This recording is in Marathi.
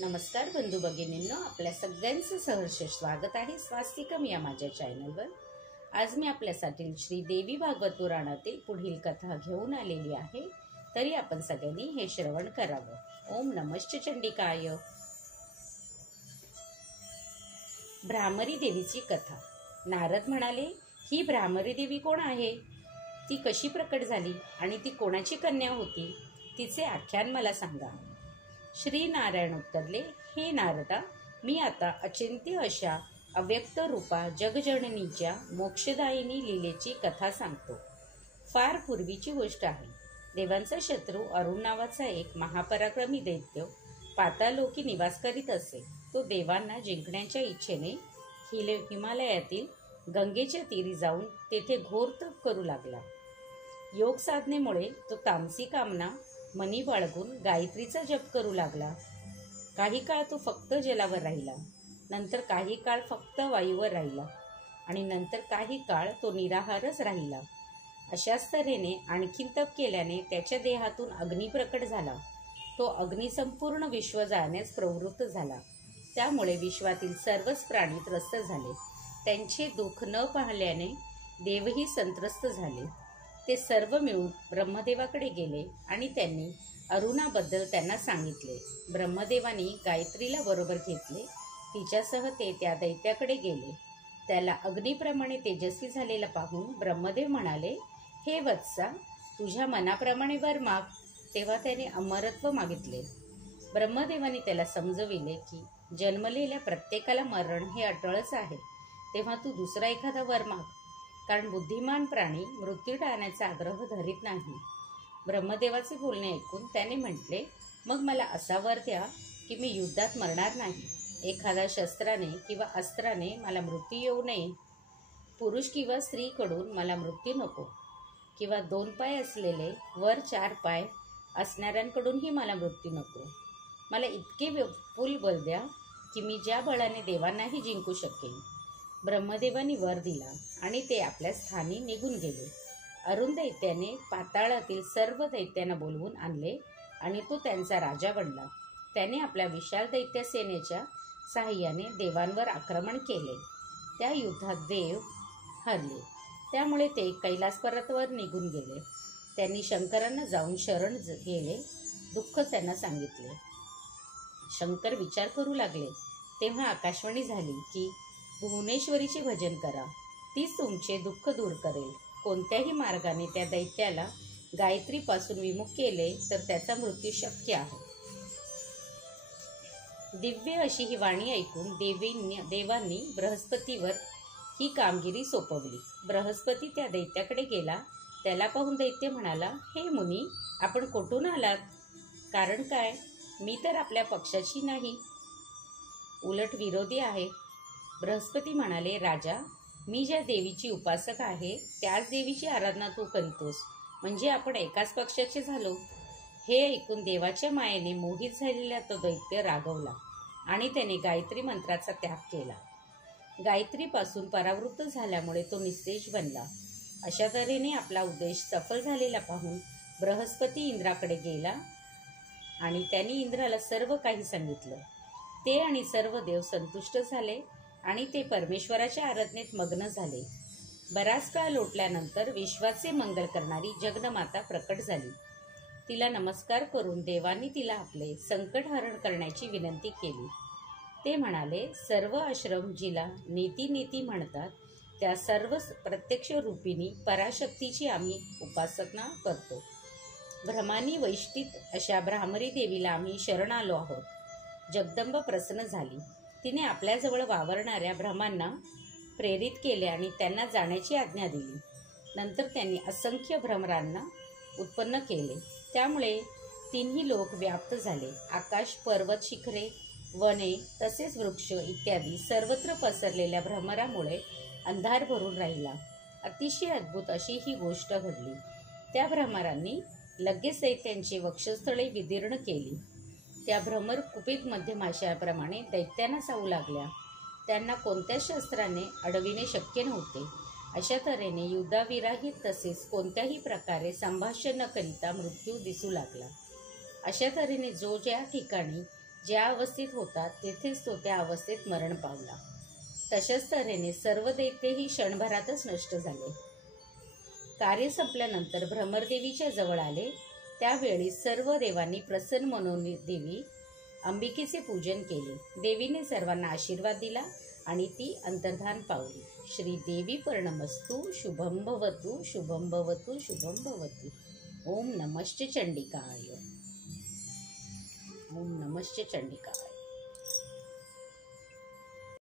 नमस्कार बंधू भगिनींनो, आपल्या सगळ्यांचं सहर्ष स्वागत आहे स्वास्तिकम या माझ्या चॅनलवर। आज मी आपल्यासाठी श्री देवी भागवत पुराणातील पुढील कथा घेऊन आलेली आहे, तरी आपण सगळ्यांनी हे श्रवण करावं। ओम नमश्च चंडिकाय। भ्रामरी देवीची कथा। नारद म्हणाले, ही भ्रामरी देवी कोण आहे? ती कशी प्रकट झाली आणि ती कोणाची कन्या होती? तिचे आख्यान मला सांगा। श्री नारायण उत्तरले, हे नारदा, मी आता अचिंत्य अशा अव्यक्त रूपा जगजननीच्या मोक्षदायिनी लीलेची कथा सांगतो। फार पूर्वीची गोष्ट आहे। देवांचा शत्रू अरुण नावाचा एक महापराक्रमी दैत्य पातालोकी निवास करीत असे। तो देवांना जिंकण्याच्या इच्छेने हिमालयातील गंगेच्या तीरी जाऊन तेथे घोर तप करू लागला। योग साधनेमुळे तो तामसी कामना मनी बाळगून गायत्रीचा जप करू लागला। काही काळ तो फक्त जलावर राहिला, नंतर काही काळ फक्त वायूवर राहिला आणि नंतर काही काळ तो निराहारच राहिला। अशाच तऱ्हेने आणखीन तप केल्याने त्याच्या देहातून अग्नी प्रकट झाला। तो अग्नी संपूर्ण विश्व जाळण्यास प्रवृत्त झाला। त्यामुळे विश्वातील सर्वच प्राणी त्रस्त झाले। त्यांचे दुःख न पाहिल्याने देवही संत्रस्त झाले। ते सर्व मिळून ब्रह्मदेवाकडे गेले आणि त्यांनी अरुणाबद्दल त्यांना सांगितले। ब्रह्मदेवानी गायत्रीला बरोबर घेतले। तिच्यासह ते त्या दैत्याकडे गेले। त्याला अग्नीप्रमाणे तेजस्वी झालेला पाहून ब्रह्मदेव म्हणाले, हे वत्सा, तुझ्या मनाप्रमाणे वर माग। तेव्हा त्याने अमरत्व मागितले। ब्रह्मदेवानी त्याला समजविले की जन्मलेल्या प्रत्येकाला मरण हे अटळच आहे। तेव्हा तू दुसरा एखादा वर माग, कारण बुद्धिमान प्राणी मृत्यू टाळण्याचा आग्रह धरीत नाही। ब्रह्मदेवाचे बोलणे ऐकून त्याने म्हटले, मग मला असा वर द्या की मी युद्धात मरणार नाही। एखाद्या शस्त्राने किंवा अस्त्राने मला मृत्यू येऊ नये। पुरुष किंवा स्त्रीकडून मला मृत्यू नको, किंवा 2 पाय असलेले वर 4 पाय असणाऱ्यांकडूनही मला मृत्यू नको। मला इतके विपुल बल द्या की मी ज्या बळाने देवांनाही जिंकू शकेन। ब्रह्मदेवानी वर दिला आणि ते आपल्या स्थानी निघून गेले। अरुण दैत्याने पाताळातील सर्व दैत्यांना बोलवून आणले आणि तो त्यांचा राजा बनला। त्याने आपल्या विशाल दैत्य सेनेच्या साहाय्याने देवांवर आक्रमण केले। त्या युद्धात देव हरले। त्यामुळे ते कैलास पर्वतावर निघून गेले। त्यांनी शंकरांना जाऊन शरण गेले, दुःख त्यांना सांगितले। शंकर विचार करू लागले। तेव्हा आकाशवाणी झाली की भुवनेश्वरीचे भजन करा, तीच तुमचे दुःख दूर करेल। कोणत्याही मार्गाने त्या दैत्याला गायत्रीपासून विमुख केले तर त्याचा मृत्यू शक्य आहे। दिव्य अशी ही वाणी ऐकून देवांनी बृहस्पतीवर ही कामगिरी सोपवली। बृहस्पती त्या दैत्याकडे गेला। त्याला पाहून दैत्य म्हणाला, हे मुनी, आपण कुठून आलात? कारण काय? मी तर आपल्या पक्षाची नाही, उलट विरोधी आहे। बृहस्पती म्हणाले, राजा, मी ज्या देवीची उपासक आहे त्याच देवीची आराधना तू करीतोस, म्हणजे आपण एकाच पक्षाचे झालो। हे ऐकून देवाच्या मायेने मोहित झालेला तो दैत्य रागवला आणि त्याने गायत्री मंत्राचा त्याग केला। गायत्रीपासून परावृत्त झाल्यामुळे तो निस्तेज बनला। अशा तऱ्हेने आपला उद्देश सफल झालेला पाहून बृहस्पती इंद्राकडे गेला आणि त्यांनी इंद्राला सर्व काही सांगितलं। ते आणि सर्व देव संतुष्ट झाले आणि ते परमेश्वराच्या आराधनेत मग्न झाले। बराच काळ लोटल्यानंतर विश्वाचे मंगल करणारी जगन्माता प्रकट झाली। तिला नमस्कार करून देवांनी तिला आपले संकट हरण करण्याची विनंती केली। ते म्हणाले, सर्व आश्रम जिला नीती नीती म्हणतात त्या सर्व प्रत्यक्ष रूपिणी पराशक्तीची आम्ही उपासना करतो। भ्रमानी वैष्टित अशा भ्रामरी देवीला आम्ही शरण आलो आहोत। जगदंब प्रसन्न झाली। तिने आपल्याजवळ वावरणाऱ्या भ्रमांना प्रेरित केले आणि त्यांना जाण्याची आज्ञा दिली। नंतर त्यांनी असंख्य भ्रमरांना उत्पन्न केले। त्यामुळे 3ही लोक व्याप्त झाले। आकाश, पर्वत, शिखरे, वने तसेच वृक्ष इत्यादी सर्वत्र पसरलेल्या भ्रमरामुळे अंधार भरून राहिला। अतिशय अद्भुत अशी ही गोष्ट घडली। त्या भ्रमरांनी लगेच दैत्यांची वक्षस्थळे विदीर्ण केली। त्या भ्रमर कुपित मध्यमाशाप्रमाणे दैत्यांना चावू लागल्या। त्यांना कोणत्याच शस्त्राने अडविणे शक्य नव्हते। अशा तऱ्हेने युद्धाविराहित तसेच कोणत्याही प्रकारे संभाषण न करिता मृत्यू दिसू लागला। अशा तऱ्हेने जो ज्या ठिकाणी ज्या अवस्थेत होता तेथेच तो त्या अवस्थेत मरण पावला. तशाच तऱ्हेने सर्व दैत्येही क्षणभरातच नष्ट झाले. कार्य संपल्यानंतर भ्रमरदेवीच्या जवळ आले. त्यावेळी सर्व देवांनी प्रसन्न म्हणून देवी अंबिकेचे पूजन केले. देवीने सर्वांना आशीर्वाद दिला आणि ती अंतर्धान पावली. श्री देवी पर्णमस्तु. शुभं भवतु, शुभं भवतु, शुभं भवतु. ओम नमश्च चंडिकाय. ओम नमश्च चंडिकाय.